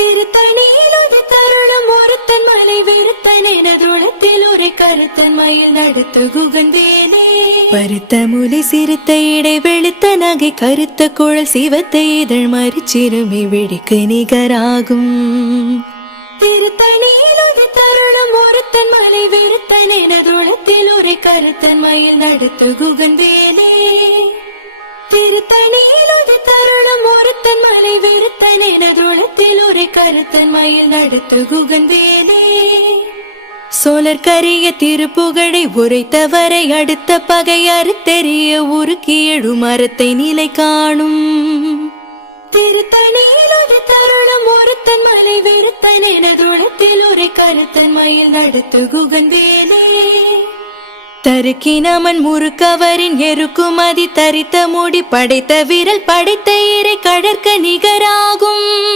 திருத்தணியில் ஒரு தருணம் ஒருத்தன் மலை வெறுத்தன் எனதுளத்தில் ஒரு கருத்தன் மயில் நடத்து குகந்தேனே. பருத்த முலை சிறுத்த இடை வெளுத்த நகை கருத்த குழல் சிவத்த இதழ் மறிச்சிறுமி வெடிக்கு நிகராகும். திருத்தணியில் ஒரு தருணம் ஒருத்தன் மலை வெறுத்தன் எனதுளத்தில் ஒரு கருத்தன் மயில் நடத்து குகந்தேனே. திருத்தணியில் ஒரு தருணம் ஒருத்தன் மலை வெறுத்தன் எனதுளத்தில் ஒரு கருத்தன் மயில் நடத்து குகந்தேனே. சோழர் கரிய திருப்புகழை உரைத்தவரை அடுத்த பகை அறுத்தெறிய உருக்கி எழு மரத்தை நிலை காணும். திருத்தணியில் ஒரு தருணம் ஒருத்தன் மலை வெறுத்தன் எனதுளத்தில் ஒரு கருத்தன் மயில் நடத்து குகந்தேனே. தருக்கினமன் முறுக்கவரின் எருக்குமதி தரித்த முடி படைத்த விரல் படைத்த இறை கடற்க நிகராகும்.